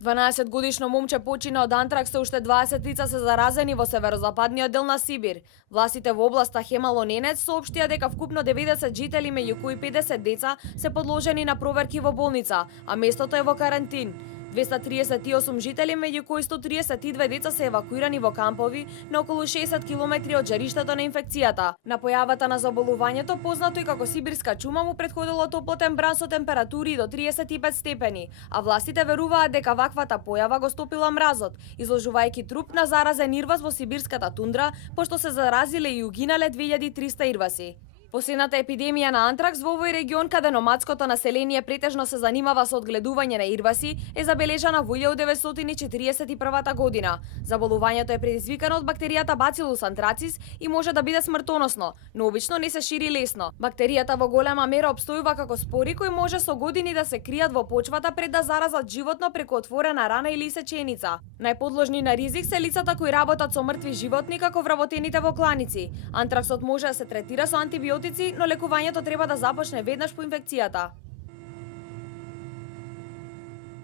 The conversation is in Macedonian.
12-годишно момче почина од антракс, уште 20 лица се заразени во северозападниот дел на Сибир. Властите во областа Хемало-Ненец соопштија дека вкупно 90 жители, меѓу кои 50 деца, се подложени на проверки во болница, а местото е во карантин. 238 жители, меѓу кои 132 деца се евакуирани во кампови на околу 60 километри од жариштето на инфекцијата. На појавата на заболувањето, познато и како сибирска чума, му претходило топлотен бран со температури до 35 степени, а властите веруваат дека ваквата појава го стопила мразот, изложувајќи труп на заразен ирвас во сибирската тундра, пошто се заразиле и угинале 2300 ирваси. Последната епидемија на антракс во овој регион, каде номадското население претежно се занимава со одгледување на ирваси, е забележана во 1941 година. Заболувањето е предизвикано од бактеријата Bacillus anthracis и може да биде смртоносно, но обично не се шири лесно. Бактеријата во голема мера обстојува како спори кои може со години да се кријат во почвата пред да заразат животно преку отворена рана или сеченица. Најподложни на ризик се лицата кои работат со мртви животни, како вработените во кланици. Антраксот може да се третира со антибиотици, но лекувањето треба да започне веднаш по инфекцијата.